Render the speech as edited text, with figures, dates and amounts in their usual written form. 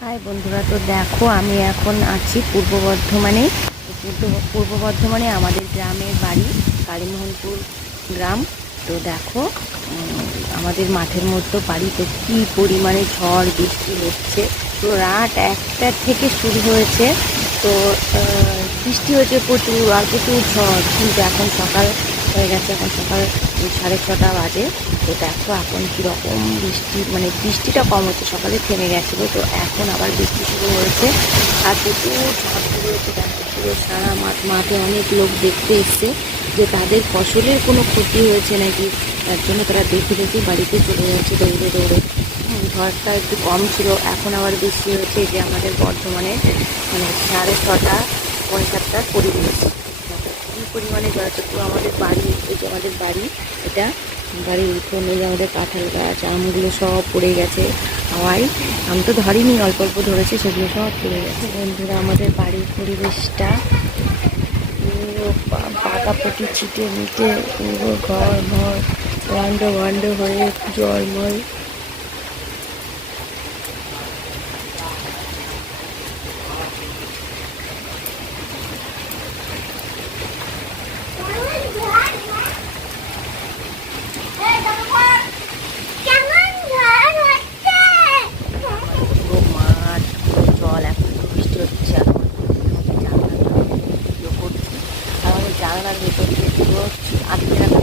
High বন্ধুরা, তো দেখো আমি এখন আছি পূর্ব বর্ধমানে। পূর্ব বর্ধমানে আমাদের গ্রামের বাড়ি কালীমোহনপুর গ্রাম। তো দেখো আমাদের মাঠের মধ্যে বাড়ি, তো কী পরিমাণে ঝড় বৃষ্টি হচ্ছে। তো রাত 1টা থেকে শুরু হয়েছে। তো বৃষ্টি হয়েছে প্রচুর, আর প্রচুর ঝড়। কিন্তু এখন সকাল হয়ে গেছে, এখন সকাল 6:30 বাজে। তো দেখো এখন কীরকম বৃষ্টি, মানে বৃষ্টিটা কম হচ্ছে, সকালে থেমে গেছিলো, তো এখন আবার বৃষ্টি শুরু হয়েছে। আর প্রচুর ঝড় শুরু হয়েছে। দেখো পুরো সারা মাঠে অনেক লোক দেখতে এসছে যে তাদের ফসলের কোনো ক্ষতি হয়েছে নাকি, তার জন্য তারা দেখে দেখে বাড়িতে চলে যাচ্ছে দৌড়ে দৌড়ে। ঝড়টা একটু কম ছিল, এখন আবার বেশি হয়েছে। যে আমাদের বর্ধমানে মানে 6:30 পৌনে 7টার পরিবেশ, কী পরিমাণে ঝড় আছে। পুরো আমাদের বাড়ি, এই যে আমাদের বাড়ি, এটা বাড়ির উঠোনে যে আমাদের কাঁঠাল গাছ, আমগুলো সব পড়ে গেছে হাওয়ায়। আম তো ধরিনি, অল্প অল্প ধরেছে, সেগুলো সব পড়ে গেছে। বন্ধুরা, আমাদের বাড়ির পরিবেশটা পুরো পাকাপটি ছিটে মিটে পুরো ঘর ঘর ভাণ্ড ভাণ্ড হয়ে জলময়। পুরো মাঠ, পুরো জল। এখন তো বৃষ্টি হচ্ছে, আর জানলা করছি, আর আমাদের জানলার ভেতর দিয়ে পুরো আটকে রাখা